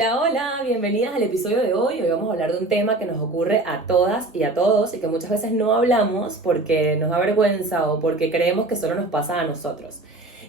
Hola, hola, bienvenidas al episodio de hoy. Hoy vamos a hablar de un tema que nos ocurre a todas y a todos y que muchas veces no hablamos porque nos da vergüenza o porque creemos que solo nos pasa a nosotros.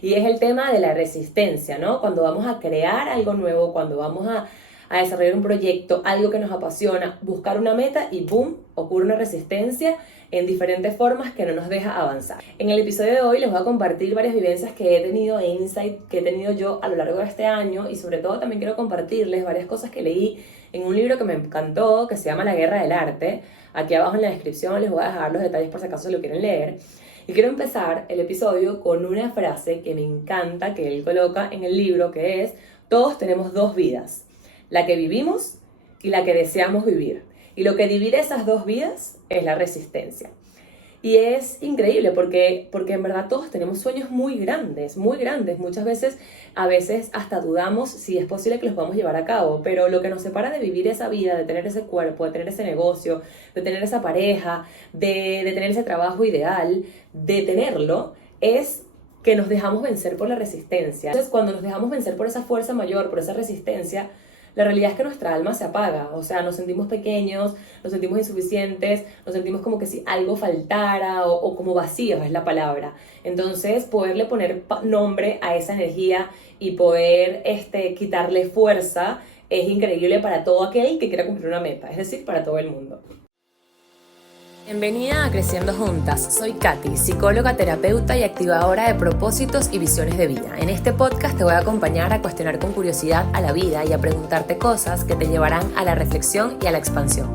Y es el tema de la resistencia, ¿no? Cuando vamos a crear algo nuevo, cuando vamos a desarrollar un proyecto, algo que nos apasiona, buscar una meta y ¡boom! Ocurre una resistencia en diferentes formas que no nos deja avanzar. En el episodio de hoy les voy a compartir varias vivencias que he tenido e insight que he tenido yo a lo largo de este año y sobre todo también quiero compartirles varias cosas que leí en un libro que me encantó que se llama La Guerra del Arte. Aquí abajo en la descripción les voy a dejar los detalles por si acaso se lo quieren leer. Y quiero empezar el episodio con una frase que me encanta que él coloca en el libro, que es: todos tenemos dos vidas, la que vivimos y la que deseamos vivir. Y lo que divide esas dos vidas es la resistencia. Y es increíble porque en verdad todos tenemos sueños muy grandes, muy grandes. Muchas veces, a veces hasta dudamos si es posible que los podamos llevar a cabo, pero lo que nos separa de vivir esa vida, de tener ese cuerpo, de tener ese negocio, de tener esa pareja, de tener ese trabajo ideal, de tenerlo, es que nos dejamos vencer por la resistencia. Entonces, cuando nos dejamos vencer por esa fuerza mayor, por esa resistencia, la realidad es que nuestra alma se apaga, o sea, nos sentimos pequeños, nos sentimos insuficientes, nos sentimos como que si algo faltara o como vacíos es la palabra. Entonces, poderle poner nombre a esa energía y poder quitarle fuerza es increíble para todo aquel que quiera cumplir una meta, es decir, para todo el mundo. Bienvenida a Creciendo Juntas. Soy Katy, psicóloga, terapeuta y activadora de propósitos y visiones de vida. En este podcast te voy a acompañar a cuestionar con curiosidad a la vida y a preguntarte cosas que te llevarán a la reflexión y a la expansión.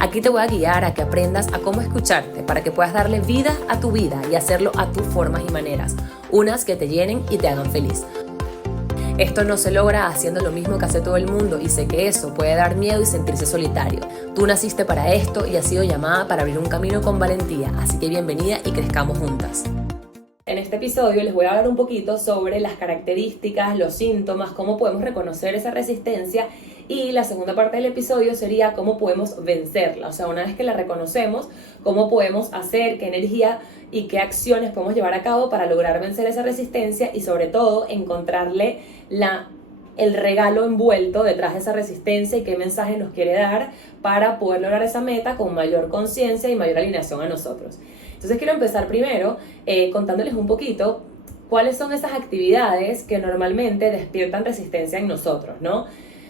Aquí te voy a guiar a que aprendas a cómo escucharte para que puedas darle vida a tu vida y hacerlo a tus formas y maneras, unas que te llenen y te hagan feliz. Esto no se logra haciendo lo mismo que hace todo el mundo y sé que eso puede dar miedo y sentirse solitario. Tú naciste para esto y has sido llamada para abrir un camino con valentía, así que bienvenida y crezcamos juntas. En este episodio les voy a hablar un poquito sobre las características, los síntomas, cómo podemos reconocer esa resistencia y la segunda parte del episodio sería cómo podemos vencerla. O sea, una vez que la reconocemos, cómo podemos hacer, qué energía y qué acciones podemos llevar a cabo para lograr vencer esa resistencia y sobre todo encontrarle el regalo envuelto detrás de esa resistencia y qué mensaje nos quiere dar para poder lograr esa meta con mayor conciencia y mayor alineación a nosotros. Entonces quiero empezar primero contándoles un poquito cuáles son esas actividades que normalmente despiertan resistencia en nosotros, ¿no?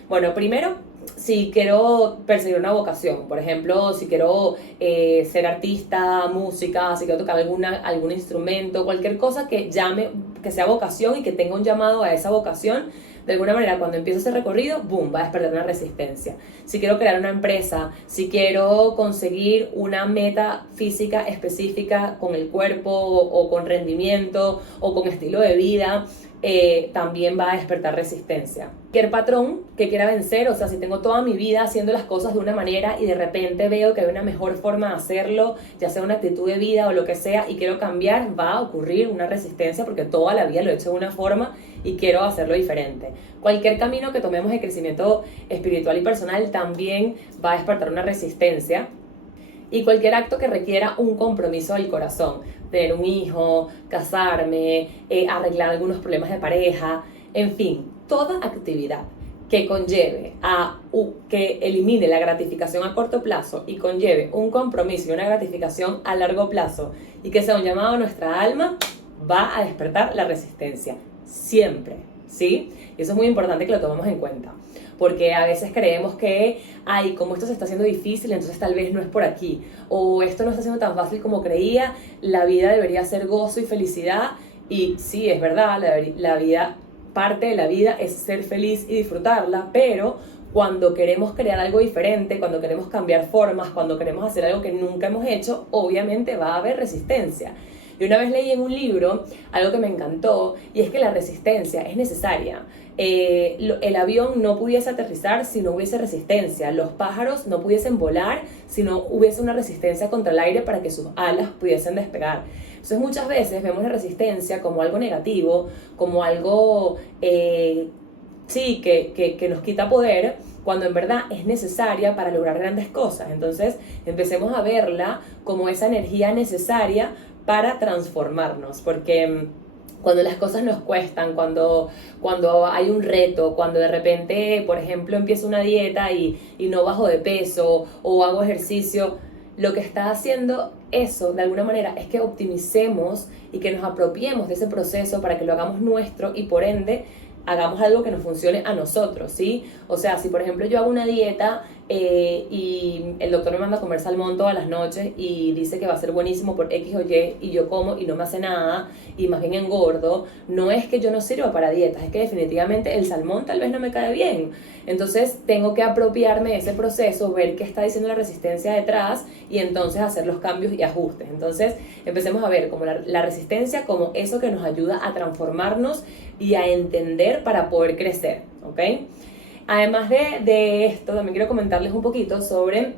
Bueno, primero, si quiero perseguir una vocación, por ejemplo, si quiero ser artista, música, si quiero tocar algún instrumento, cualquier cosa que sea vocación y que tenga un llamado a esa vocación, de alguna manera cuando empiezo ese recorrido, boom, va a despertar una resistencia. Si quiero crear una empresa, si quiero conseguir una meta física específica con el cuerpo o con rendimiento o con estilo de vida, también va a despertar resistencia. Cualquier patrón que quiera vencer, o sea, si tengo toda mi vida haciendo las cosas de una manera y de repente veo que hay una mejor forma de hacerlo, ya sea una actitud de vida o lo que sea, y quiero cambiar, va a ocurrir una resistencia porque toda la vida lo he hecho de una forma y quiero hacerlo diferente. Cualquier camino que tomemos de crecimiento espiritual y personal también va a despertar una resistencia. Y cualquier acto que requiera un compromiso del corazón, tener un hijo, casarme, arreglar algunos problemas de pareja, en fin, toda actividad que conlleve que elimine la gratificación a corto plazo y conlleve un compromiso y una gratificación a largo plazo y que sea un llamado a nuestra alma, va a despertar la resistencia, siempre, ¿sí? Y eso es muy importante que lo tomemos en cuenta. Porque a veces creemos que, como esto se está haciendo difícil, entonces tal vez no es por aquí. O esto no está siendo tan fácil como creía, la vida debería ser gozo y felicidad. Y sí, es verdad, parte de la vida es ser feliz y disfrutarla, pero cuando queremos crear algo diferente, cuando queremos cambiar formas, cuando queremos hacer algo que nunca hemos hecho, obviamente va a haber resistencia. Y una vez leí en un libro algo que me encantó y es que la resistencia es necesaria. El avión no pudiese aterrizar si no hubiese resistencia. Los pájaros no pudiesen volar si no hubiese una resistencia contra el aire para que sus alas pudiesen despegar. Entonces muchas veces vemos la resistencia como algo negativo, como algo que nos quita poder, cuando en verdad es necesaria para lograr grandes cosas. Entonces empecemos a verla como esa energía necesaria para transformarnos, porque Cuando las cosas nos cuestan, cuando hay un reto, cuando de repente, por ejemplo, empiezo una dieta y no bajo de peso o hago ejercicio, lo que está haciendo eso, de alguna manera, es que optimicemos y que nos apropiemos de ese proceso para que lo hagamos nuestro y por ende hagamos algo que nos funcione a nosotros, ¿sí? O sea, si por ejemplo yo hago una dieta y el doctor me manda a comer salmón todas las noches y dice que va a ser buenísimo por X o Y y yo como y no me hace nada y más bien engordo, no es que yo no sirva para dietas, es que definitivamente el salmón tal vez no me cae bien. Entonces tengo que apropiarme de ese proceso, ver qué está diciendo la resistencia detrás y entonces hacer los cambios y ajustes. Entonces empecemos a ver como la resistencia como eso que nos ayuda a transformarnos y a entender para poder crecer, ¿ok? Además de esto, también quiero comentarles un poquito sobre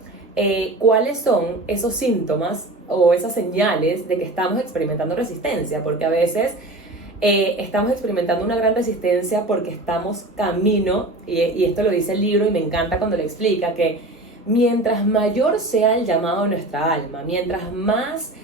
cuáles son esos síntomas o esas señales de que estamos experimentando resistencia, porque a veces estamos experimentando una gran resistencia porque estamos camino, y esto lo dice el libro y me encanta cuando lo explica, que mientras mayor sea el llamado de nuestra alma, mientras más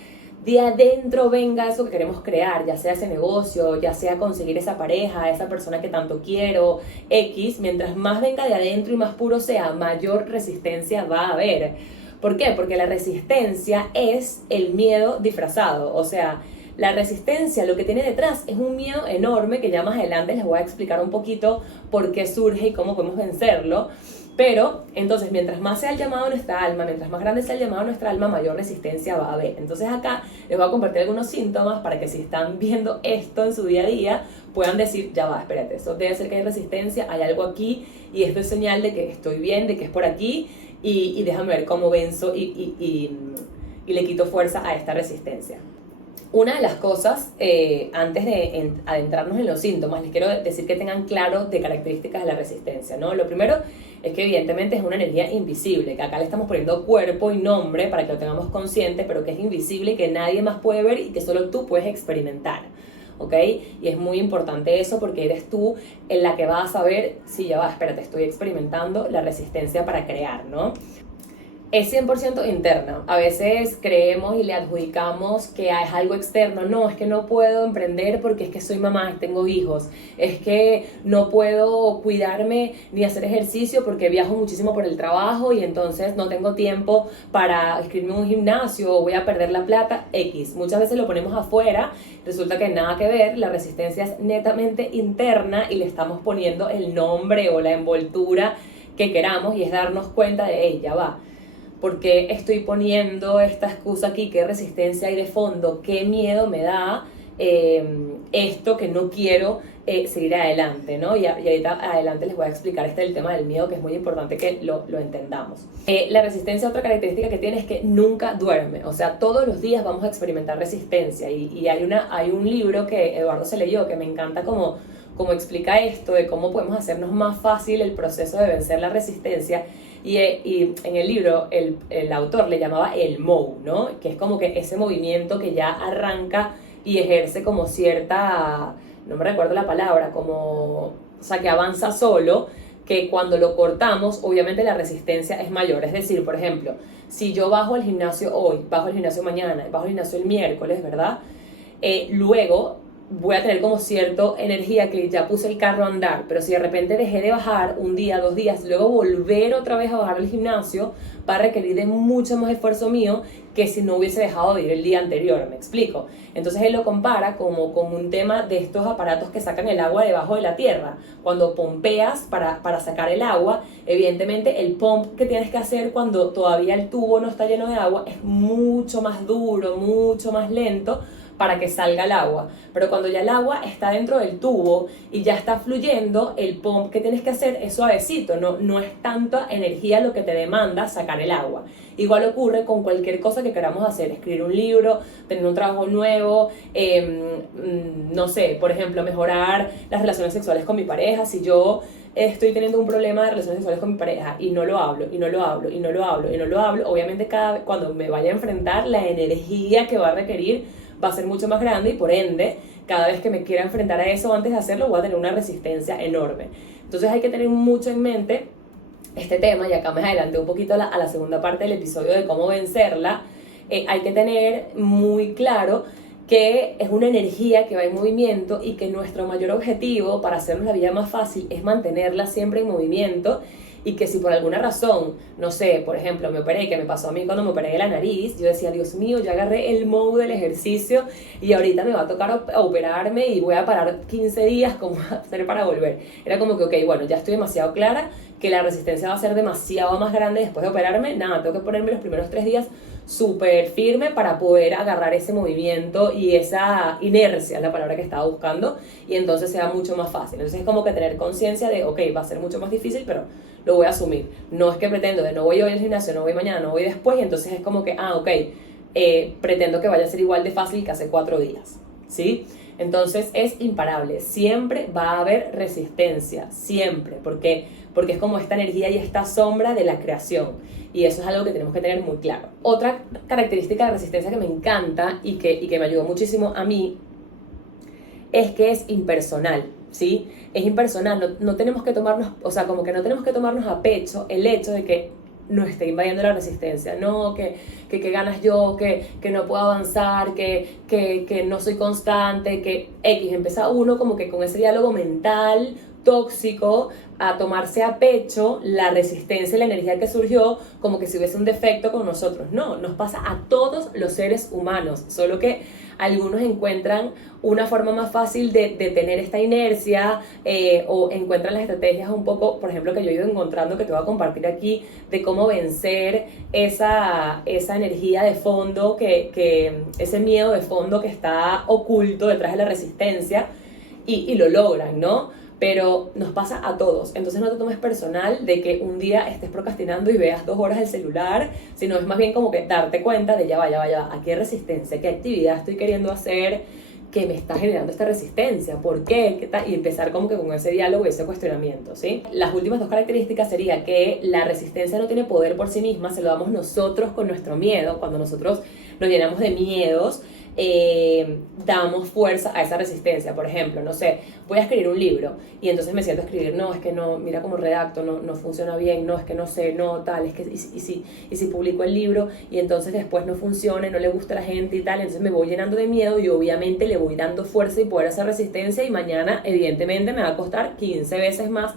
de adentro venga eso que queremos crear, ya sea ese negocio, ya sea conseguir esa pareja, esa persona que tanto quiero, X, mientras más venga de adentro y más puro sea, mayor resistencia va a haber. ¿Por qué? Porque la resistencia es el miedo disfrazado, o sea, la resistencia lo que tiene detrás es un miedo enorme que ya más adelante les voy a explicar un poquito por qué surge y cómo podemos vencerlo. Pero, entonces, mientras más sea el llamado a nuestra alma, mientras más grande sea el llamado a nuestra alma, mayor resistencia va a haber. Entonces acá les voy a compartir algunos síntomas para que si están viendo esto en su día a día, puedan decir, ya va, espérate, eso debe ser que hay resistencia, hay algo aquí, y esto es señal de que estoy bien, de que es por aquí, y déjame ver cómo venzo y le quito fuerza a esta resistencia. Una de las cosas, antes de adentrarnos en los síntomas, les quiero decir que tengan claro de características de la resistencia, ¿no? Lo primero es que evidentemente es una energía invisible, que acá le estamos poniendo cuerpo y nombre para que lo tengamos consciente, pero que es invisible y que nadie más puede ver y que solo tú puedes experimentar, ¿ok? Y es muy importante eso porque eres tú en la que vas a saber si ya va, espérate, estoy experimentando la resistencia para crear, ¿no? Es 100% interna. A veces creemos y le adjudicamos que es algo externo. No, es que no puedo emprender porque es que soy mamá, tengo hijos. Es que no puedo cuidarme ni hacer ejercicio porque viajo muchísimo por el trabajo y entonces no tengo tiempo para inscribirme en un gimnasio o voy a perder la plata, X. Muchas veces lo ponemos afuera, resulta que nada que ver, la resistencia es netamente interna y le estamos poniendo el nombre o la envoltura que queramos y es darnos cuenta de, hey, ya va. ¿Por qué estoy poniendo esta excusa aquí? ¿Qué resistencia hay de fondo? ¿Qué miedo me da esto que no quiero seguir adelante, ¿no? Y ahorita adelante les voy a explicar el tema del miedo, que es muy importante que lo entendamos. La resistencia, otra característica que tiene es que nunca duerme. O sea, todos los días vamos a experimentar resistencia. Y hay un libro que Eduardo se leyó que me encanta como explica esto, de cómo podemos hacernos más fácil el proceso de vencer la resistencia. Y en el libro el autor le llamaba el MOW, ¿no? Que es como que ese movimiento que ya arranca y ejerce como cierta, no me recuerdo la palabra, como, o sea, que avanza solo, que cuando lo cortamos, obviamente la resistencia es mayor. Es decir, por ejemplo, si yo bajo al gimnasio hoy, bajo al gimnasio mañana, bajo al gimnasio el miércoles, ¿verdad? Luego voy a tener como cierta energía que ya puse el carro a andar, pero si de repente dejé de bajar un día, 2 días, luego volver otra vez a bajar al gimnasio va a requerir de mucho más esfuerzo mío que si no hubiese dejado de ir el día anterior, ¿me explico? Entonces él lo compara como un tema de estos aparatos que sacan el agua debajo de la tierra. Cuando pompeas para sacar el agua, evidentemente el pump que tienes que hacer cuando todavía el tubo no está lleno de agua es mucho más duro, mucho más lento, para que salga el agua. Pero cuando ya el agua está dentro del tubo y ya está fluyendo, el pump que tienes que hacer es suavecito, no es tanta energía lo que te demanda sacar el agua. Igual ocurre con cualquier cosa que queramos hacer, escribir un libro, tener un trabajo nuevo, no sé, por ejemplo, mejorar las relaciones sexuales con mi pareja. Si yo estoy teniendo un problema de relaciones sexuales con mi pareja y no lo hablo, obviamente cuando me vaya a enfrentar, la energía que va a requerir va a ser mucho más grande y por ende, cada vez que me quiera enfrentar a eso antes de hacerlo, voy a tener una resistencia enorme. Entonces hay que tener mucho en mente este tema, y acá me adelanté un poquito a la segunda parte del episodio de cómo vencerla. Hay que tener muy claro que es una energía que va en movimiento y que nuestro mayor objetivo para hacernos la vida más fácil es mantenerla siempre en movimiento, y que si por alguna razón, no sé, por ejemplo, me operé, que me pasó a mí cuando me operé de la nariz, yo decía, Dios mío, ya agarré el mode del ejercicio y ahorita me va a tocar operarme y voy a parar 15 días, ¿cómo va a hacer para volver? Era como que, ok, bueno, ya estoy demasiado clara que la resistencia va a ser demasiado más grande después de operarme, nada, tengo que ponerme los primeros 3 días súper firme para poder agarrar ese movimiento y esa inercia, la palabra que estaba buscando, y entonces sea mucho más fácil. Entonces es como que tener conciencia de, ok, va a ser mucho más difícil, pero lo voy a asumir. No es que pretendo de no voy hoy al gimnasio, no voy mañana, no voy después, y entonces es como que, ok, pretendo que vaya a ser igual de fácil que hace 4 días, ¿sí? Entonces es imparable, siempre va a haber resistencia, siempre, porque es como esta energía y esta sombra de la creación, y eso es algo que tenemos que tener muy claro. Otra característica de resistencia que me encanta y que me ayudó muchísimo a mí es que es impersonal, ¿sí? Es impersonal, no tenemos que tomarnos, o sea, como que no tenemos que tomarnos a pecho el hecho de que nos esté invadiendo la resistencia, no, que ganas yo, que no puedo avanzar, que no soy constante, que X, empieza uno como que con ese diálogo mental tóxico a tomarse a pecho la resistencia y la energía que surgió como que si hubiese un defecto con nosotros. No, nos pasa a todos los seres humanos, solo que algunos encuentran una forma más fácil de tener esta inercia, o encuentran las estrategias un poco, por ejemplo, que yo he ido encontrando, que te voy a compartir aquí, de cómo vencer esa energía de fondo, ese miedo de fondo que está oculto detrás de la resistencia, y lo logran, ¿no? Pero nos pasa a todos, entonces no te tomes personal de que un día estés procrastinando y veas 2 horas el celular, sino es más bien como que darte cuenta de ya va, ¿a qué resistencia, qué actividad estoy queriendo hacer que me está generando esta resistencia? ¿Por qué? ¿Qué tal? Y empezar como que con ese diálogo y ese cuestionamiento, ¿sí? Las últimas 2 características sería que la resistencia no tiene poder por sí misma, se lo damos nosotros con nuestro miedo. Cuando nosotros nos llenamos de miedos, damos fuerza a esa resistencia. Por ejemplo, no sé, voy a escribir un libro y entonces me siento a escribir, no, es que no, mira cómo redacto, no funciona bien, no, es que no sé, no, tal, es que y si publico el libro y entonces después no funciona, no le gusta a la gente y tal, entonces me voy llenando de miedo y obviamente le voy dando fuerza y poder a esa resistencia, y mañana evidentemente me va a costar 15 veces más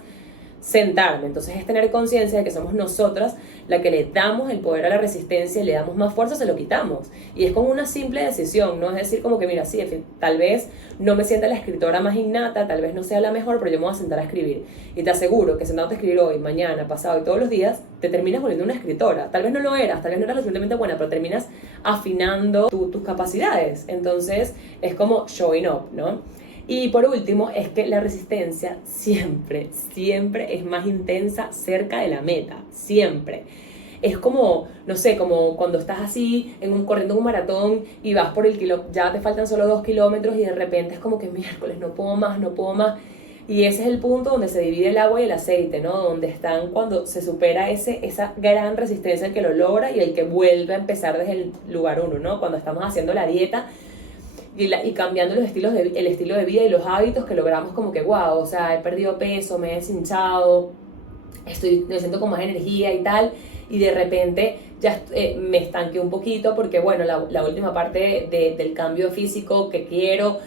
sentarme. Entonces es tener conciencia de que somos nosotras la que le damos el poder a la resistencia y le damos más fuerza, se lo quitamos. Y es como una simple decisión, no es decir como que mira, sí, tal vez no me sienta la escritora más innata, tal vez no sea la mejor, pero yo me voy a sentar a escribir. Y te aseguro que sentándote a escribir hoy, mañana, pasado y todos los días, te terminas volviendo una escritora. Tal vez no lo eras, tal vez no eras lo suficientemente buena, pero terminas afinando tus capacidades. Entonces es como showing up, ¿no? Y por último, es que la resistencia siempre es más intensa cerca de la meta, siempre. Es como, no sé, como cuando estás así, corriendo un maratón y vas por ya te faltan solo 2 kilómetros y de repente es como que miércoles, no puedo más. Y ese es el punto donde se divide el agua y el aceite, ¿no? Donde están cuando se supera esa gran resistencia, el que lo logra y el que vuelve a empezar desde el lugar 1, ¿no? Cuando estamos haciendo la dieta y cambiando el estilo de vida y los hábitos, que logramos como que wow, o sea, he perdido peso, me he deshinchado, me siento con más energía y tal, y de repente ya me estanqué un poquito porque bueno, la última parte del cambio físico que quiero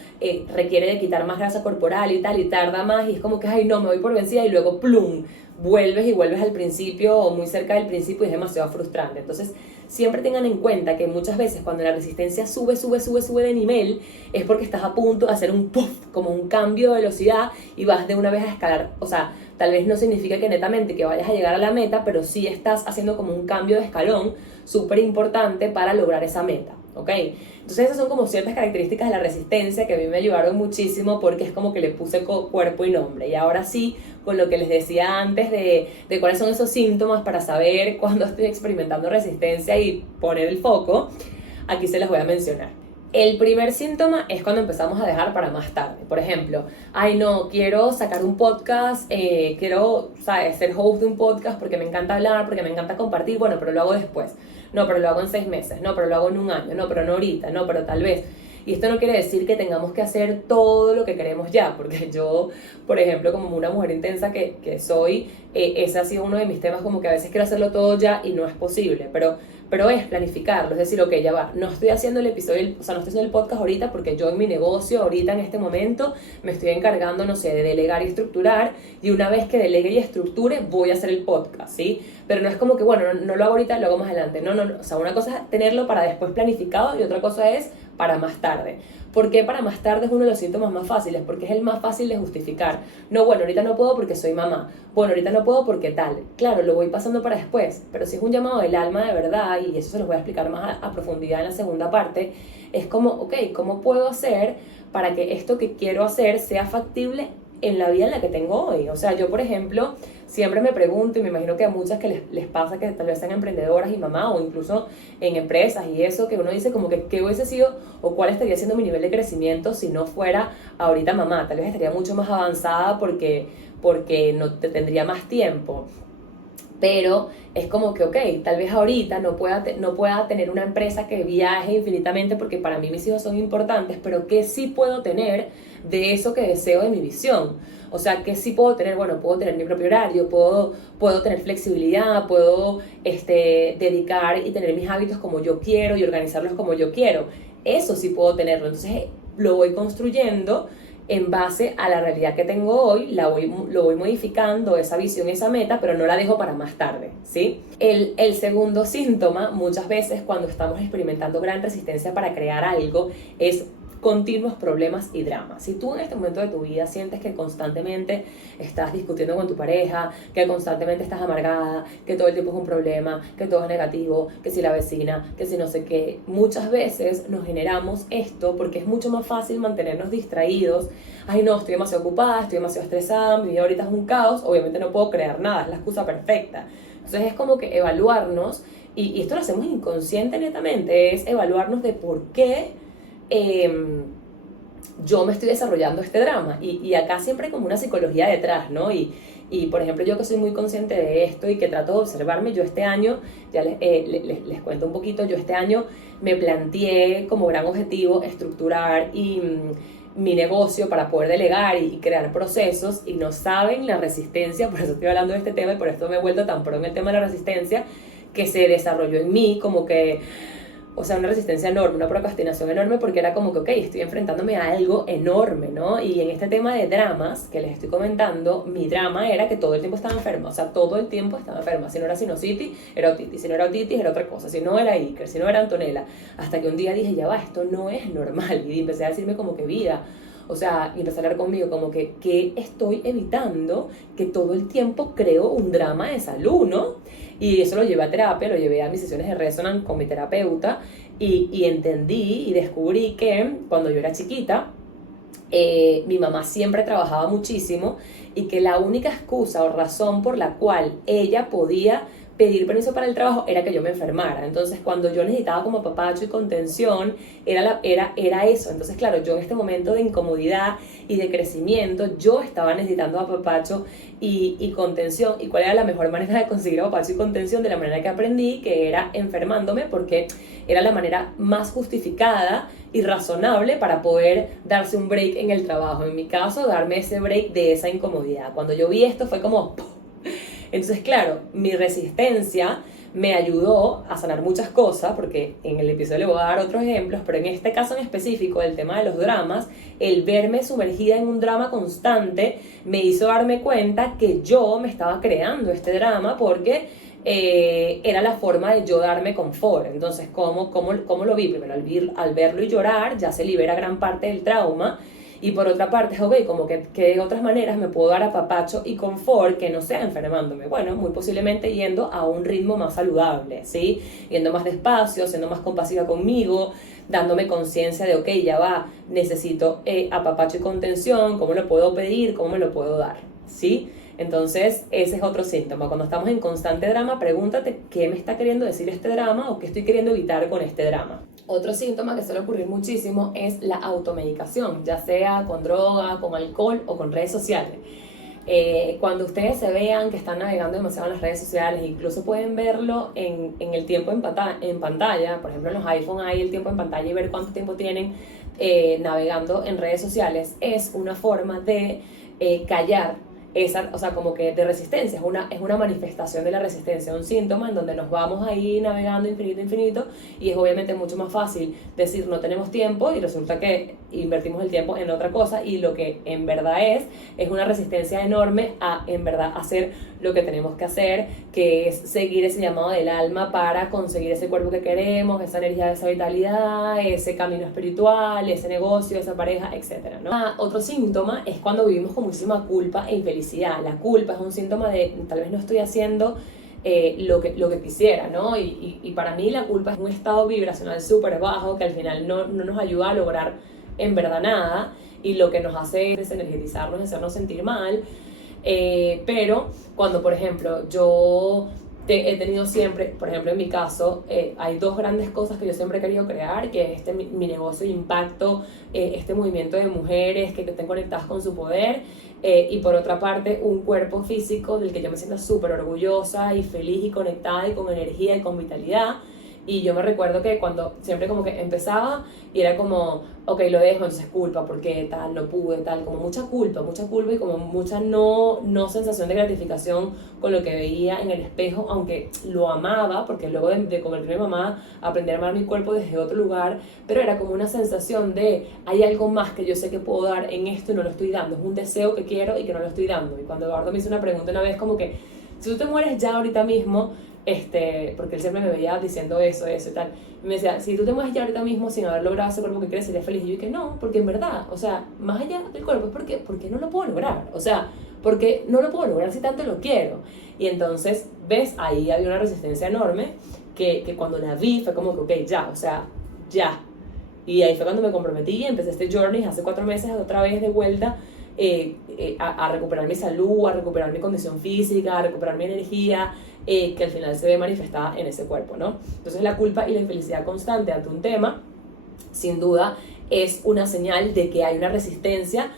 requiere de quitar más grasa corporal y tal, y tarda más, y es como que ay no, me voy por vencida, y luego plum, vuelves al principio o muy cerca del principio, y es demasiado frustrante. Entonces siempre tengan en cuenta que muchas veces cuando la resistencia sube de nivel es porque estás a punto de hacer un puff, como un cambio de velocidad, y vas de una vez a escalar. O sea, tal vez no significa que netamente que vayas a llegar a la meta, pero sí estás haciendo como un cambio de escalón súper importante para lograr esa meta, ¿ok? Entonces esas son como ciertas características de la resistencia que a mí me ayudaron muchísimo, porque es como que le puse cuerpo y nombre. Y ahora sí, con lo que les decía antes de cuáles son esos síntomas para saber cuándo estoy experimentando resistencia y poner el foco, aquí se los voy a mencionar. El primer síntoma es cuando empezamos a dejar para más tarde. Por ejemplo, ay no, quiero sacar un podcast, quiero, ¿sabes?, ser host de un podcast porque me encanta hablar, porque me encanta compartir, bueno, pero lo hago después. No, pero lo hago en 6 meses. No, pero lo hago en un año. No, pero no ahorita. No, pero tal vez. Y esto no quiere decir que tengamos que hacer todo lo que queremos ya, porque yo, por ejemplo, como una mujer intensa que soy, ese ha sido uno de mis temas, como que a veces quiero hacerlo todo ya y no es posible, pero es planificarlo, es decir, ok, ya va, no estoy haciendo el episodio, o sea, no estoy haciendo el podcast ahorita porque yo en mi negocio, ahorita en este momento, me estoy encargando, no sé, de delegar y estructurar, y una vez que delegue y estructure, voy a hacer el podcast, ¿sí? Pero no es como que, bueno, no lo hago ahorita, lo hago más adelante, no, o sea, una cosa es tenerlo para después planificado y otra cosa es para más tarde. ¿Por qué para más tarde es uno de los síntomas más fáciles? Porque es el más fácil de justificar. No, bueno, ahorita no puedo porque soy mamá. Bueno, ahorita no puedo porque tal. Claro, lo voy pasando para después. Pero si es un llamado del alma de verdad, y eso se los voy a explicar más a profundidad en la segunda parte, es como, ok, ¿cómo puedo hacer para que esto que quiero hacer sea factible en la vida en la que tengo hoy? O sea, yo, por ejemplo, siempre me pregunto, y me imagino que a muchas que les pasa, que tal vez sean emprendedoras y mamá, o incluso en empresas y eso, que uno dice como que qué hubiese sido o cuál estaría siendo mi nivel de crecimiento si no fuera ahorita mamá. Tal vez estaría mucho más avanzada porque no tendría más tiempo. Pero es como que, ok, tal vez ahorita no pueda tener una empresa que viaje infinitamente porque para mí mis hijos son importantes, pero ¿qué sí puedo tener de eso que deseo de mi visión? O sea, ¿qué sí puedo tener? Bueno, puedo tener mi propio horario, puedo tener flexibilidad, puedo dedicar y tener mis hábitos como yo quiero y organizarlos como yo quiero. Eso sí puedo tenerlo. Entonces lo voy construyendo en base a la realidad que tengo hoy, lo voy modificando, esa visión, esa meta, pero no la dejo para más tarde, ¿sí? El segundo síntoma, muchas veces cuando estamos experimentando gran resistencia para crear algo, es continuos problemas y dramas. Si tú en este momento de tu vida sientes que constantemente estás discutiendo con tu pareja, que constantemente estás amargada, que todo el tiempo es un problema, que todo es negativo, que si la vecina, que si no sé qué, muchas veces nos generamos esto porque es mucho más fácil mantenernos distraídos. Ay no, estoy demasiado ocupada, estoy demasiado estresada, mi vida ahorita es un caos, obviamente no puedo crear nada, es la excusa perfecta. Entonces es como que evaluarnos, y esto lo hacemos inconsciente netamente, es evaluarnos de por qué yo me estoy desarrollando este drama, y acá siempre hay como una psicología detrás, ¿no? Y por ejemplo, yo que soy muy consciente de esto y que trato de observarme, yo este año, ya les cuento un poquito, yo este año me planteé como gran objetivo estructurar mi negocio para poder delegar y crear procesos, y no saben la resistencia, por eso estoy hablando de este tema y por esto me he vuelto tan pro en el tema de la resistencia, que se desarrolló en mí, como que, o sea, una resistencia enorme, una procrastinación enorme, porque era como que, ok, estoy enfrentándome a algo enorme, ¿no? Y en este tema de dramas que les estoy comentando, mi drama era que todo el tiempo estaba enferma, o sea, todo el tiempo estaba enferma. Si no era sinusitis, era otitis, si no era otitis, era otra cosa, si no era Iker, si no era Antonella, hasta que un día dije, ya va, esto no es normal, y empecé a decirme como que vida, o sea, y empecé a hablar conmigo como que estoy evitando que todo el tiempo creo un drama de salud, ¿no? Y eso lo llevé a terapia, lo llevé a mis sesiones de Resonance con mi terapeuta, y entendí y descubrí que cuando yo era chiquita, mi mamá siempre trabajaba muchísimo, y que la única excusa o razón por la cual ella podía pedir permiso para el trabajo era que yo me enfermara. Entonces cuando yo necesitaba como apapacho y contención, era eso. Entonces claro, yo en este momento de incomodidad y de crecimiento, yo estaba necesitando apapacho y contención. ¿Y cuál era la mejor manera de conseguir apapacho y contención? De la manera que aprendí, que era enfermándome, porque era la manera más justificada y razonable para poder darse un break en el trabajo. En mi caso, darme ese break de esa incomodidad. Cuando yo vi esto fue como ¡pum! Entonces, claro, mi resistencia me ayudó a sanar muchas cosas, porque en el episodio le voy a dar otros ejemplos, pero en este caso en específico, el tema de los dramas, el verme sumergida en un drama constante me hizo darme cuenta que yo me estaba creando este drama, porque era la forma de yo darme confort. Entonces, ¿cómo lo vi? Primero, al verlo y llorar, ya se libera gran parte del trauma. Y por otra parte, ok, como que de otras maneras me puedo dar apapacho y confort que no sea enfermándome. Bueno, muy posiblemente yendo a un ritmo más saludable, ¿sí? Yendo más despacio, siendo más compasiva conmigo, dándome conciencia de, ok, ya va, necesito apapacho y contención, ¿cómo lo puedo pedir? ¿Cómo me lo puedo dar? ¿Sí? Entonces, ese es otro síntoma. Cuando estamos en constante drama, pregúntate qué me está queriendo decir este drama o qué estoy queriendo evitar con este drama. Otro síntoma que suele ocurrir muchísimo es la automedicación, ya sea con droga, con alcohol o con redes sociales. Cuando ustedes se vean que están navegando demasiado en las redes sociales, incluso pueden verlo en el tiempo en pantalla, por ejemplo en los iPhone hay el tiempo en pantalla y ver cuánto tiempo tienen navegando en redes sociales es una forma de callar esa, o sea, como que de resistencia, es una manifestación de la resistencia, un síntoma en donde nos vamos ahí navegando infinito, y es obviamente mucho más fácil decir no tenemos tiempo y resulta que invertimos el tiempo en otra cosa, y lo que en verdad es una resistencia enorme a en verdad hacer lo que tenemos que hacer, que es seguir ese llamado del alma para conseguir ese cuerpo que queremos, esa energía, esa vitalidad, ese camino espiritual, ese negocio, esa pareja, etc., ¿no? Otro síntoma es cuando vivimos con muchísima culpa e infelicidad. La culpa es un síntoma de tal vez no estoy haciendo lo que quisiera, ¿no? Y para mí la culpa es un estado vibracional súper bajo que al final no nos ayuda a lograr en verdad nada, y lo que nos hace es desenergizarnos, hacernos sentir mal. Pero cuando, por ejemplo, yo he tenido siempre, por ejemplo en mi caso, hay dos grandes cosas que yo siempre he querido crear, que es mi negocio de impacto, este movimiento de mujeres que estén conectadas con su poder, y por otra parte un cuerpo físico del que yo me siento súper orgullosa y feliz y conectada y con energía y con vitalidad. Y yo me recuerdo que cuando siempre como que empezaba y era como, ok, lo dejo, entonces culpa, porque tal, no pude, tal, como mucha culpa y como mucha no sensación de gratificación con lo que veía en el espejo, aunque lo amaba, porque luego de convertirme en mamá, aprendí a amar mi cuerpo desde otro lugar, pero era como una sensación de, hay algo más que yo sé que puedo dar en esto y no lo estoy dando, es un deseo que quiero y que no lo estoy dando. Y cuando Eduardo me hizo una pregunta una vez como que, si tú te mueres ya ahorita mismo, porque él siempre me veía diciendo eso y tal, y me decía, si tú te mueres ya ahorita mismo sin haber logrado ese cuerpo que quieres, serías feliz. Y yo dije, no, porque en verdad, o sea, más allá del cuerpo es porque no lo puedo lograr, o sea, porque no lo puedo lograr si tanto lo quiero. Y entonces, ves, ahí había una resistencia enorme que cuando la vi fue como que, ok, ya, o sea, ya. Y ahí fue cuando me comprometí y empecé este journey hace 4 meses otra vez de vuelta, a recuperar mi salud, a recuperar mi condición física, a recuperar mi energía, que al final se ve manifestada en ese cuerpo, ¿no? Entonces la culpa y la infelicidad constante ante un tema, sin duda, es una señal de que hay una resistencia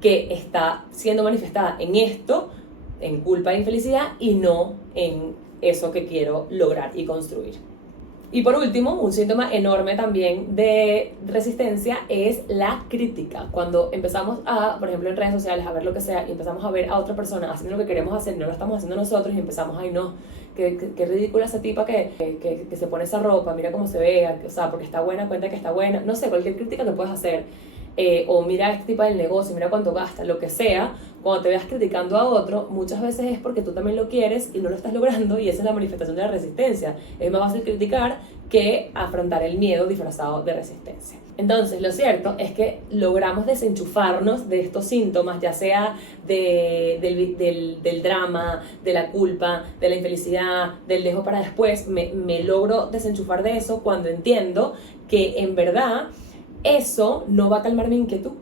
que está siendo manifestada en esto, en culpa e infelicidad, y no en eso que quiero lograr y construir. Y por último, un síntoma enorme también de resistencia es la crítica. Cuando empezamos a, por ejemplo en redes sociales, a ver lo que sea, y empezamos a ver a otra persona haciendo lo que queremos hacer, no lo estamos haciendo nosotros, y empezamos, ay no, qué ridícula esa tipa que se pone esa ropa, mira cómo se ve, o sea, porque está buena, cuenta que está buena, no sé, cualquier crítica que puedas hacer, o mira este tipo del negocio, mira cuánto gasta, lo que sea. Cuando te veas criticando a otro, muchas veces es porque tú también lo quieres y no lo estás logrando, y esa es la manifestación de la resistencia. Es más fácil criticar que afrontar el miedo disfrazado de resistencia. Entonces, lo cierto es que logramos desenchufarnos de estos síntomas, ya sea del drama, de la culpa, de la infelicidad, del dejo para después. Me logro desenchufar de eso cuando entiendo que en verdad eso no va a calmar mi inquietud,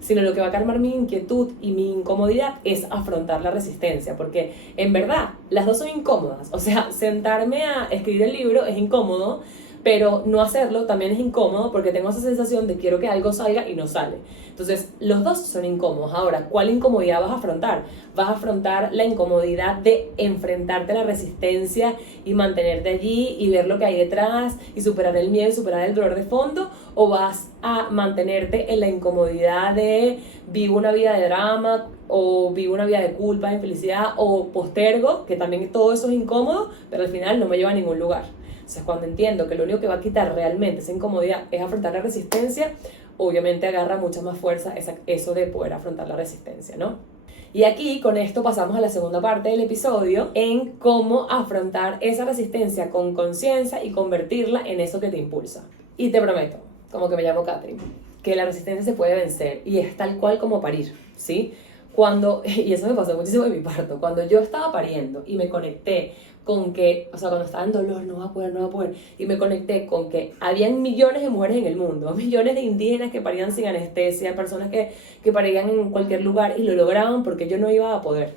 sino lo que va a calmar mi inquietud y mi incomodidad es afrontar la resistencia, porque en verdad las dos son incómodas. O sea, sentarme a escribir el libro es incómodo, pero no hacerlo también es incómodo, porque tengo esa sensación de quiero que algo salga y no sale. Entonces, los dos son incómodos. Ahora, ¿cuál incomodidad vas a afrontar? ¿Vas a afrontar la incomodidad de enfrentarte a la resistencia y mantenerte allí y ver lo que hay detrás y superar el miedo y superar el dolor de fondo? ¿O vas a mantenerte en la incomodidad de vivo una vida de drama, o vivo una vida de culpa, de infelicidad, o postergo, que también todo eso es incómodo, pero al final no me lleva a ningún lugar? Entonces, cuando entiendo que lo único que va a quitar realmente esa incomodidad es afrontar la resistencia, obviamente agarra mucha más fuerza eso de poder afrontar la resistencia, ¿no? Y aquí, con esto, pasamos a la segunda parte del episodio, en cómo afrontar esa resistencia con conciencia y convertirla en eso que te impulsa. Y te prometo, como que me llamo Catherine, que la resistencia se puede vencer, y es tal cual como parir, ¿sí? Y eso me pasó muchísimo en mi parto, cuando yo estaba pariendo y me conecté con que, o sea, cuando estaba en dolor, no va a poder, y me conecté con que habían millones de mujeres en el mundo, millones de indígenas que parían sin anestesia, personas que parían en cualquier lugar y lo lograban porque yo no iba a poder.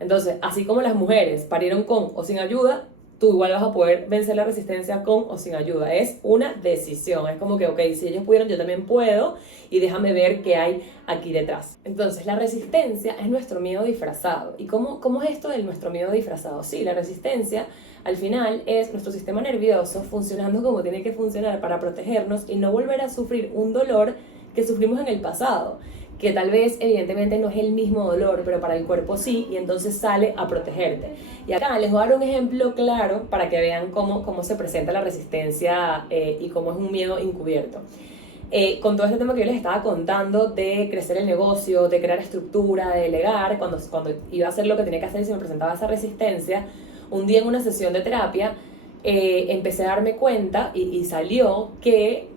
Entonces, así como las mujeres parieron con o sin ayuda, tú igual vas a poder vencer la resistencia con o sin ayuda. Es una decisión. Es como que, ok, si ellos pudieron, yo también puedo, y déjame ver qué hay aquí detrás. Entonces, la resistencia es nuestro miedo disfrazado. ¿Y cómo es esto de nuestro miedo disfrazado? Sí, la resistencia al final es nuestro sistema nervioso funcionando como tiene que funcionar para protegernos y no volver a sufrir un dolor que sufrimos en el pasado, que tal vez evidentemente no es el mismo dolor, pero para el cuerpo sí, y entonces sale a protegerte. Y acá les voy a dar un ejemplo claro para que vean cómo se presenta la resistencia y cómo es un miedo encubierto. Con todo este tema que yo les estaba contando de crecer el negocio, de crear estructura, de delegar, cuando iba a hacer lo que tenía que hacer y se me presentaba esa resistencia, un día en una sesión de terapia empecé a darme cuenta y salió que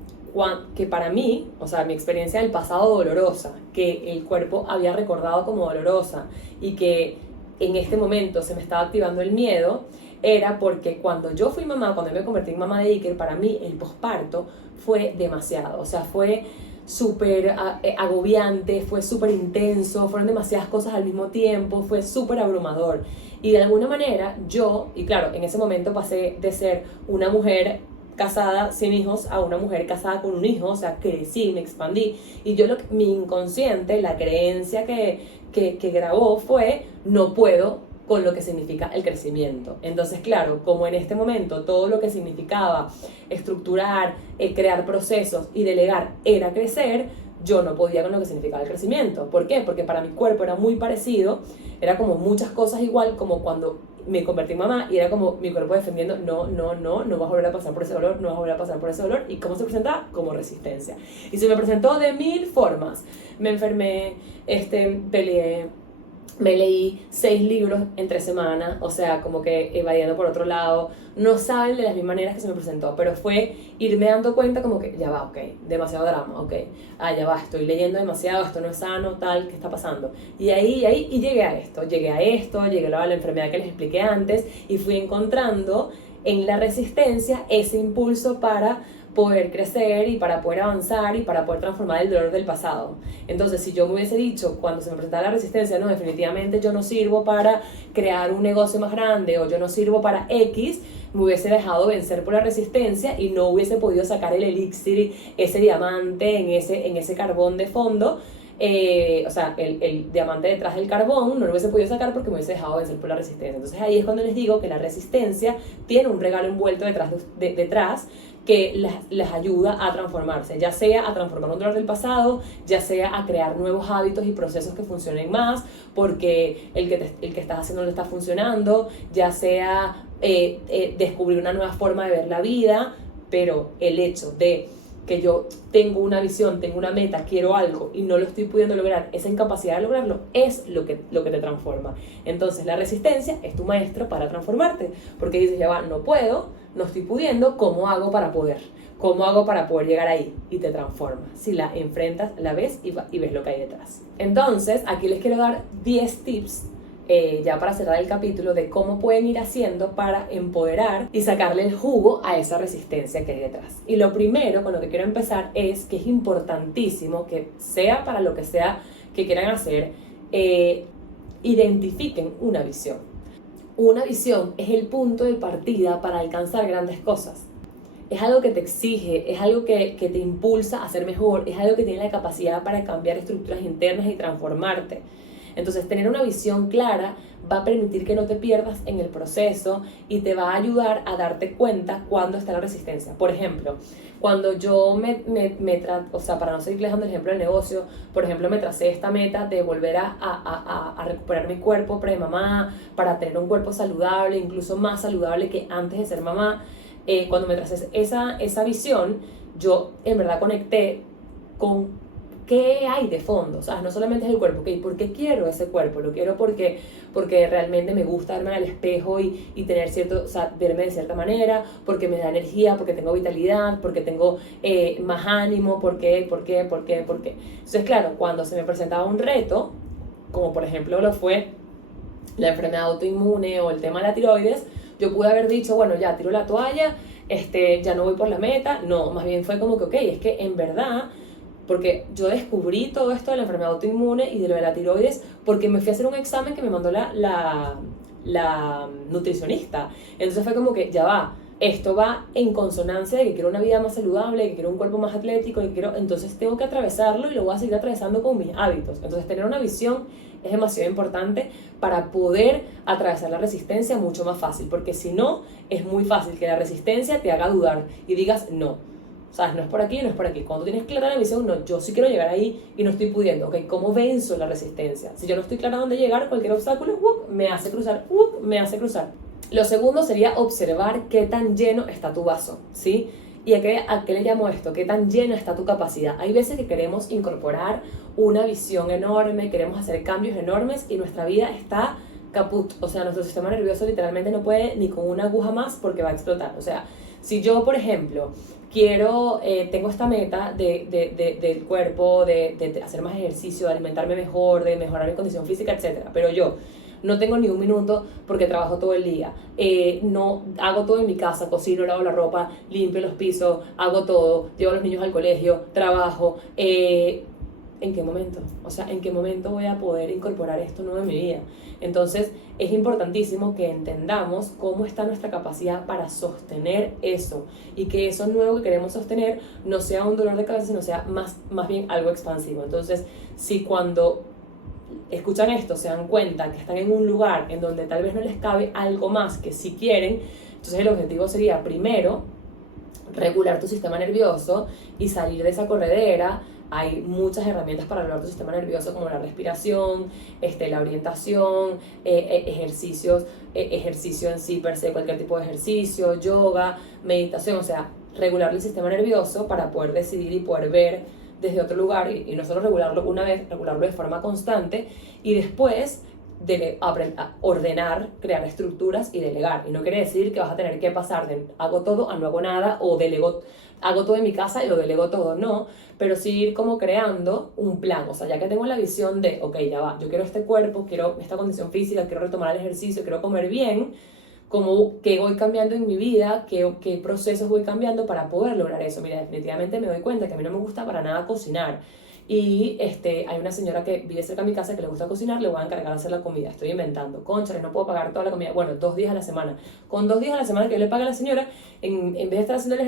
para mí, o sea, mi experiencia del pasado dolorosa, que el cuerpo había recordado como dolorosa y que en este momento se me estaba activando el miedo, era porque cuando yo fui mamá, cuando me convertí en mamá de Iker, para mí el posparto fue demasiado, o sea, fue súper agobiante, fue súper intenso, fueron demasiadas cosas al mismo tiempo, fue súper abrumador. Y de alguna manera yo, y claro, en ese momento pasé de ser una mujer casada sin hijos a una mujer casada con un hijo, o sea, crecí, me expandí. Y yo, mi inconsciente, la creencia que grabó fue, no puedo con lo que significa el crecimiento. Entonces, claro, como en este momento todo lo que significaba estructurar, crear procesos y delegar era crecer, yo no podía con lo que significaba el crecimiento. ¿Por qué? Porque para mi cuerpo era muy parecido, era como muchas cosas igual, como cuando me convertí en mamá y era como mi cuerpo defendiendo, no vas a volver a pasar por ese dolor, no vas a volver a pasar por ese dolor. ¿Y cómo se presenta? Como resistencia. Y se me presentó de 1000 formas. Me enfermé, peleé, me leí 6 libros en 3 semanas, o sea, como que evadiendo por otro lado. No saben de las mismas maneras que se me presentó, pero fue irme dando cuenta como que, ya va, ok, demasiado drama, ok, ya va, estoy leyendo demasiado, esto no es sano, tal, ¿qué está pasando? Y llegué a esto, llegué a la enfermedad que les expliqué antes, y fui encontrando en la resistencia ese impulso para poder crecer y para poder avanzar y para poder transformar el dolor del pasado. Entonces, si yo me hubiese dicho cuando se me presentaba la resistencia, no, definitivamente yo no sirvo para crear un negocio más grande o yo no sirvo para X, me hubiese dejado vencer por la resistencia y no hubiese podido sacar el elixir, ese diamante en ese carbón de fondo. O sea, el diamante detrás del carbón no lo hubiese podido sacar porque me hubiese dejado vencer por la resistencia. Entonces ahí es cuando les digo que la resistencia tiene un regalo envuelto detrás que les ayuda a transformarse, ya sea a transformar un dolor del pasado, ya sea a crear nuevos hábitos y procesos que funcionen más, porque el que estás haciendo no está funcionando, ya sea descubrir una nueva forma de ver la vida, pero el hecho de que yo tengo una visión, tengo una meta, quiero algo y no lo estoy pudiendo lograr, esa incapacidad de lograrlo es lo que te transforma. Entonces la resistencia es tu maestro para transformarte, porque dices, ya va, no puedo, no estoy pudiendo, ¿cómo hago para poder? ¿Cómo hago para poder llegar ahí? Y te transforma. Si la enfrentas, la ves y ves lo que hay detrás. Entonces, aquí les quiero dar 10 tips ya para cerrar el capítulo de cómo pueden ir haciendo para empoderar y sacarle el jugo a esa resistencia que hay detrás. Y lo primero con lo que quiero empezar es que es importantísimo que sea para lo que sea que quieran hacer, identifiquen una visión. Una visión es el punto de partida para alcanzar grandes cosas. Es algo que te exige, es algo que te impulsa a ser mejor, es algo que tiene la capacidad para cambiar estructuras internas y transformarte. Entonces, tener una visión clara va a permitir que no te pierdas en el proceso y te va a ayudar a darte cuenta cuándo está la resistencia. Por ejemplo, cuando yo o sea, para no seguir dejando el ejemplo del negocio, por ejemplo, me tracé esta meta de volver a recuperar mi cuerpo pre-mamá, para tener un cuerpo saludable, incluso más saludable que antes de ser mamá. Cuando me tracé esa visión, yo en verdad conecté con qué hay de fondo, ¿sabes? No solamente es el cuerpo, ¿okay? ¿Por qué quiero ese cuerpo? Lo quiero porque realmente me gusta verme al espejo y tener o sea, verme de cierta manera, porque me da energía, porque tengo vitalidad, porque tengo más ánimo, ¿por qué? Entonces, claro, cuando se me presentaba un reto, como por ejemplo lo fue la enfermedad autoinmune o el tema de la tiroides, yo pude haber dicho, bueno, ya tiro la toalla, ya no voy por la meta. No, más bien fue como que, ok, es que en verdad, porque yo descubrí todo esto de la enfermedad autoinmune y de lo de la tiroides porque me fui a hacer un examen que me mandó la nutricionista. Entonces fue como que, ya va, esto va en consonancia de que quiero una vida más saludable, de que quiero un cuerpo más atlético, entonces tengo que atravesarlo y lo voy a seguir atravesando con mis hábitos. Entonces tener una visión es demasiado importante para poder atravesar la resistencia mucho más fácil, porque si no, es muy fácil que la resistencia te haga dudar y digas no. ¿Sabes? No es por aquí, no es por aquí. Cuando tienes clara la visión, no, yo sí quiero llegar ahí y no estoy pudiendo. Ok, ¿cómo venzo la resistencia? Si yo no estoy clara dónde llegar, cualquier obstáculo me hace cruzar, me hace cruzar. Lo segundo sería observar qué tan lleno está tu vaso, ¿sí? ¿Y a qué le llamo esto? ¿Qué tan llena está tu capacidad? Hay veces que queremos incorporar una visión enorme, queremos hacer cambios enormes y nuestra vida está caput. O sea, nuestro sistema nervioso literalmente no puede ni con una aguja más porque va a explotar. O sea, si yo, por ejemplo, tengo esta meta del cuerpo, de hacer más ejercicio, de alimentarme mejor, de mejorar mi condición física, etcétera, pero yo no tengo ni un minuto porque trabajo todo el día, no hago todo en mi casa, cocino, lavo la ropa, limpio los pisos, hago todo, llevo a los niños al colegio, trabajo, ¿en qué momento? O sea, ¿en qué momento voy a poder incorporar esto nuevo en mi vida? Entonces, es importantísimo que entendamos cómo está nuestra capacidad para sostener eso y que eso nuevo que queremos sostener no sea un dolor de cabeza, sino sea más bien algo expansivo. Entonces, si cuando escuchan esto se dan cuenta que están en un lugar en donde tal vez no les cabe algo más que si quieren, entonces el objetivo sería primero regular tu sistema nervioso y salir de esa corredera. Hay muchas herramientas para regular tu sistema nervioso como la respiración, la orientación, ejercicio en sí per se, cualquier tipo de ejercicio, yoga, meditación, o sea, regular el sistema nervioso para poder decidir y poder ver desde otro lugar y no solo regularlo una vez, regularlo de forma constante y después ordenar, crear estructuras y delegar. Y no quiere decir que vas a tener que pasar de hago todo a no hago nada o hago todo en mi casa y lo delego todo, no, pero sí ir como creando un plan. O sea, ya que tengo la visión de, ok, ya va, yo quiero este cuerpo, quiero esta condición física, quiero retomar el ejercicio, quiero comer bien, como qué voy cambiando en mi vida, qué procesos voy cambiando para poder lograr eso. Mira, definitivamente me doy cuenta que a mí no me gusta para nada cocinar y hay una señora que vive cerca de mi casa que le gusta cocinar, le voy a encargar de hacer la comida. Estoy inventando, cónchale, no puedo pagar toda la comida, bueno, 2 días a la semana. Con 2 días a la semana que yo le pague a la señora, en vez de estar haciendo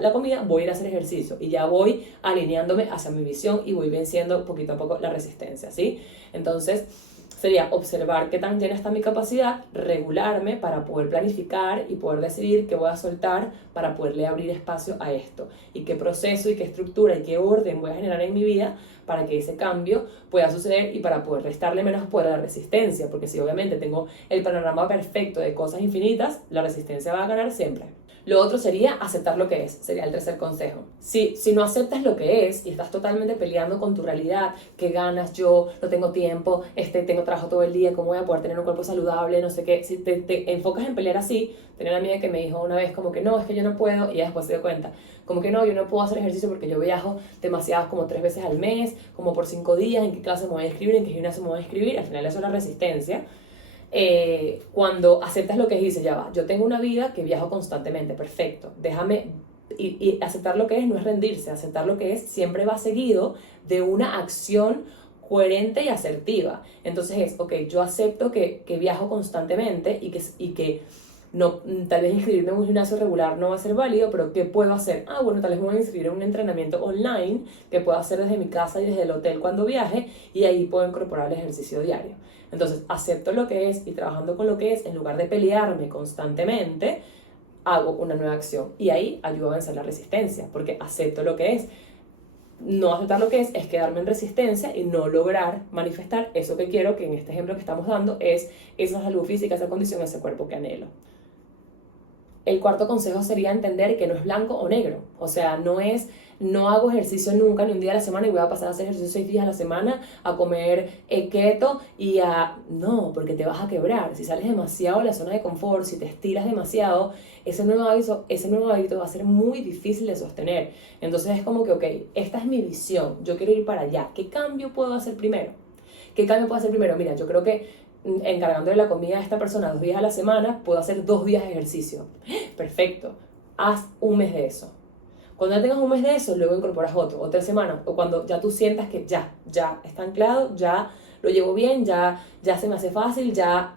la comida, voy a ir a hacer ejercicio y ya voy alineándome hacia mi visión y voy venciendo poquito a poco la resistencia, ¿sí? Entonces sería observar qué tan llena está mi capacidad, regularme para poder planificar y poder decidir qué voy a soltar para poderle abrir espacio a esto y qué proceso y qué estructura y qué orden voy a generar en mi vida para que ese cambio pueda suceder y para poder restarle menos poder a la resistencia, porque si obviamente tengo el panorama perfecto de cosas infinitas, la resistencia va a ganar siempre. Lo otro sería aceptar lo que es, sería el tercer consejo. Si no aceptas lo que es y estás totalmente peleando con tu realidad, que ganas, yo no tengo tiempo, tengo trabajo todo el día, ¿cómo voy a poder tener un cuerpo saludable? No sé qué. Si te enfocas en pelear así, tenía una amiga que me dijo una vez como que no, es que yo no puedo, y ella después se dio cuenta, como que no, yo no puedo hacer ejercicio porque yo viajo demasiado, como 3 veces al mes, como por 5 días, en qué clase me voy a inscribir, en qué gimnasio me voy a inscribir, al final eso es la resistencia. Cuando aceptas lo que es y dices, ya va, yo tengo una vida que viajo constantemente, perfecto, déjame, y aceptar lo que es no es rendirse, aceptar lo que es siempre va seguido de una acción coherente y asertiva. Entonces es, ok, yo acepto que viajo constantemente y que no, tal vez inscribirme en un gimnasio regular no va a ser válido, pero ¿qué puedo hacer? Bueno, tal vez me voy a inscribir en un entrenamiento online que puedo hacer desde mi casa y desde el hotel cuando viaje y ahí puedo incorporar el ejercicio diario. Entonces, acepto lo que es y trabajando con lo que es, en lugar de pelearme constantemente, hago una nueva acción y ahí ayudo a vencer la resistencia, porque acepto lo que es. No aceptar lo que es quedarme en resistencia y no lograr manifestar eso que quiero, que en este ejemplo que estamos dando es esa salud física, esa condición, ese cuerpo que anhelo. El cuarto consejo sería entender que no es blanco o negro. O sea, no hago ejercicio nunca ni un día a la semana y voy a pasar a hacer ejercicio 6 días a la semana, a comer keto No, porque te vas a quebrar. Si sales demasiado de la zona de confort, si te estiras demasiado, ese nuevo hábito va a ser muy difícil de sostener. Entonces es como que, ok, esta es mi visión, yo quiero ir para allá. ¿Qué cambio puedo hacer primero? Mira, yo creo que encargando de la comida a esta persona 2 días a la semana, puedo hacer 2 días de ejercicio. Perfecto, haz un mes de eso. Cuando ya tengas un mes de eso, luego incorporas otra semana, o cuando ya tú sientas que ya está anclado, ya lo llevo bien, ya se me hace fácil, ya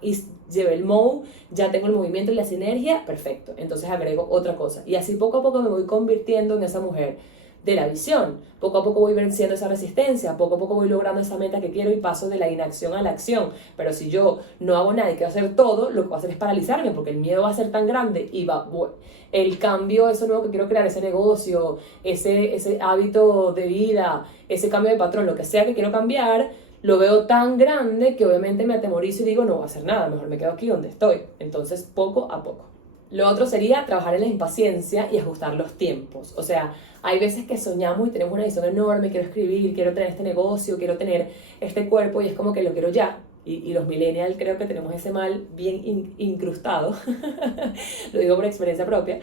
llevé el mode, ya tengo el movimiento y la sinergia, perfecto. Entonces agrego otra cosa. Y así poco a poco me voy convirtiendo en esa mujer de la visión. Poco a poco voy venciendo esa resistencia, poco a poco voy logrando esa meta que quiero y paso de la inacción a la acción. Pero si yo no hago nada y quiero hacer todo, lo que voy a hacer es paralizarme porque el miedo va a ser tan grande y el cambio, eso nuevo que quiero crear, ese negocio, ese hábito de vida, ese cambio de patrón, lo que sea que quiero cambiar, lo veo tan grande que obviamente me atemorizo y digo, no voy a hacer nada, mejor me quedo aquí donde estoy. Entonces, poco a poco. Lo otro sería trabajar en la impaciencia y ajustar los tiempos. O sea, hay veces que soñamos y tenemos una visión enorme, quiero escribir, quiero tener este negocio, quiero tener este cuerpo y es como que lo quiero ya. Y los millennials creo que tenemos ese mal bien incrustado, lo digo por experiencia propia.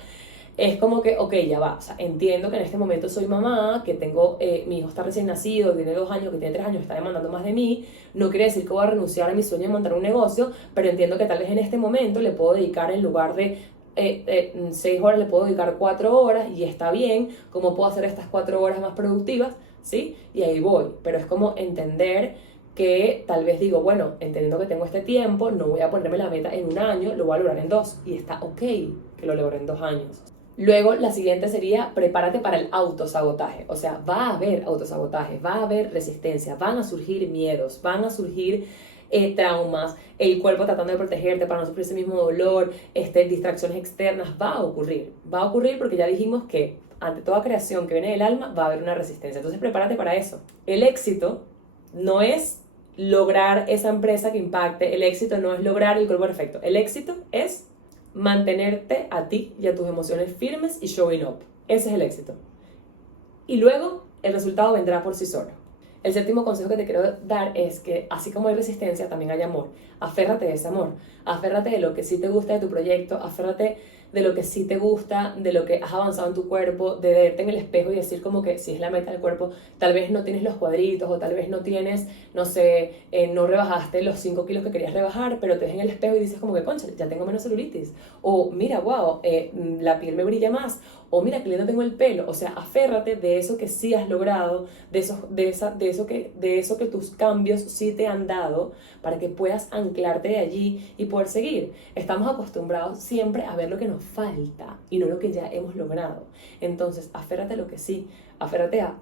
Es como que, ok, ya va, o sea, entiendo que en este momento soy mamá, que tengo, mi hijo está recién nacido, tiene 2 años, que tiene 3 años, está demandando más de mí, no quiere decir que voy a renunciar a mi sueño de montar un negocio, pero entiendo que tal vez en este momento le puedo dedicar en lugar de 6 horas, le puedo dedicar 4 horas y está bien, cómo puedo hacer estas 4 horas más productivas, ¿sí? Y ahí voy, pero es como entender que tal vez digo, bueno, entendiendo que tengo este tiempo, no voy a ponerme la meta en 1 año, lo voy a lograr en 2 y está ok que lo logre en 2 años. Luego, la siguiente sería, prepárate para el autosabotaje. O sea, va a haber autosabotaje, va a haber resistencia, van a surgir miedos, van a surgir traumas, el cuerpo tratando de protegerte para no sufrir ese mismo dolor, distracciones externas, va a ocurrir porque ya dijimos que ante toda creación que viene del alma va a haber una resistencia. Entonces, prepárate para eso. El éxito no es lograr esa empresa que impacte, el éxito no es lograr el cuerpo perfecto, el éxito es mantenerte a ti y a tus emociones firmes y showing up. Ese es el éxito. Y luego el resultado vendrá por sí solo. El séptimo consejo que te quiero dar es que así como hay resistencia, también hay amor. Aférrate de ese amor. Aférrate de lo que sí te gusta de tu proyecto. Aférrate de lo que sí te gusta, de lo que has avanzado en tu cuerpo, de verte en el espejo y decir como que si es la meta del cuerpo, tal vez no tienes los cuadritos o tal vez no tienes, no sé, no rebajaste los 5 kilos que querías rebajar, pero te ves en el espejo y dices como que, concha, ya tengo menos celulitis. O mira, wow, la piel me brilla más. O mira, que lindo tengo el pelo. O sea, aférrate de eso que sí has logrado, de eso que tus cambios sí te han dado, para que puedas anclarte de allí y poder seguir. Estamos acostumbrados siempre a ver lo que nos falta y no lo que ya hemos logrado. Entonces, aférrate a lo que sí. Aférrate a,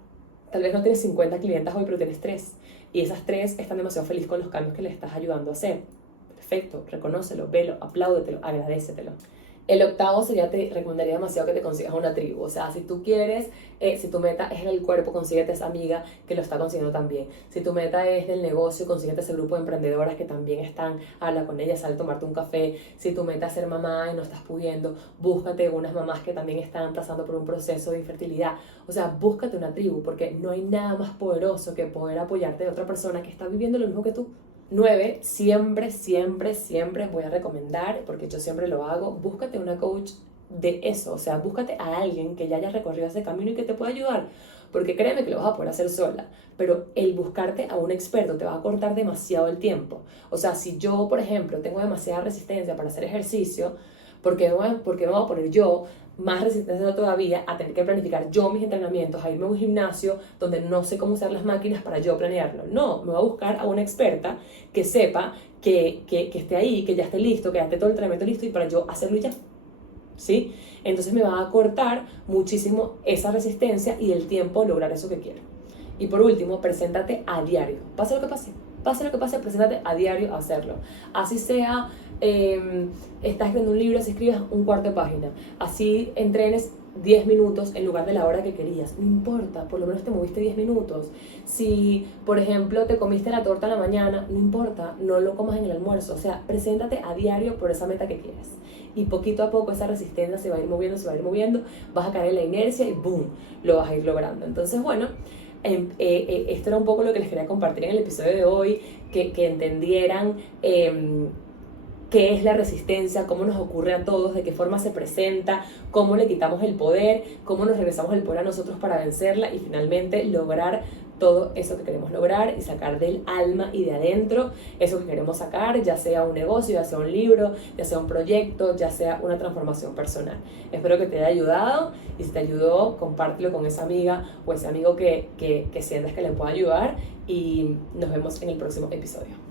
tal vez no tienes 50 clientas hoy, pero tienes 3. Y esas 3 están demasiado felices con los cambios que le estás ayudando a hacer. Perfecto, reconócelo, velo, apláudetelo, agradécetelo. El octavo sería, te recomendaría demasiado que te consigas una tribu. O sea, si tú quieres, si tu meta es en el cuerpo, consíguete esa amiga que lo está consiguiendo también. Si tu meta es del negocio, consíguete ese grupo de emprendedoras que también están, habla con ellas, sal a tomarte un café. Si tu meta es ser mamá y no estás pudiendo, búscate unas mamás que también están pasando por un proceso de infertilidad. O sea, búscate una tribu, porque no hay nada más poderoso que poder apoyarte de otra persona que está viviendo lo mismo que tú. 9, siempre voy a recomendar, porque yo siempre lo hago, búscate una coach de eso, o sea, búscate a alguien que ya haya recorrido ese camino y que te pueda ayudar, porque créeme que lo vas a poder hacer sola, pero el buscarte a un experto te va a cortar demasiado el tiempo. O sea, si yo, por ejemplo, tengo demasiada resistencia para hacer ejercicio, ¿por qué me voy a poner yo más resistencia todavía a tener que planificar yo mis entrenamientos, a irme a un gimnasio donde no sé cómo usar las máquinas para yo planearlo? No, me voy a buscar a una experta que sepa, que esté ahí, que ya esté listo, que ya esté todo el entrenamiento listo y para yo hacerlo y ya, ¿sí? Entonces me va a cortar muchísimo esa resistencia y el tiempo de lograr eso que quiero. Y por último, preséntate a diario, pase lo que pase, preséntate a diario a hacerlo. Así sea, estás escribiendo un libro, así escribas un cuarto de página, así entrenes 10 minutos en lugar de la hora que querías, no importa, por lo menos te moviste 10 minutos. Si, por ejemplo, te comiste la torta a la mañana, no importa, no lo comas en el almuerzo. O sea, preséntate a diario por esa meta que quieres. Y poquito a poco esa resistencia se va a ir moviendo, vas a caer en la inercia y ¡boom!, lo vas a ir logrando. Entonces, bueno, esto era un poco lo que les quería compartir en el episodio de hoy, que entendieran qué es la resistencia, cómo nos ocurre a todos, de qué forma se presenta, cómo le quitamos el poder, cómo nos regresamos el poder a nosotros para vencerla y finalmente lograr todo eso que queremos lograr y sacar del alma y de adentro eso que queremos sacar, ya sea un negocio, ya sea un libro, ya sea un proyecto, ya sea una transformación personal. Espero que te haya ayudado y si te ayudó, compártelo con esa amiga o ese amigo que sientas que le pueda ayudar y nos vemos en el próximo episodio.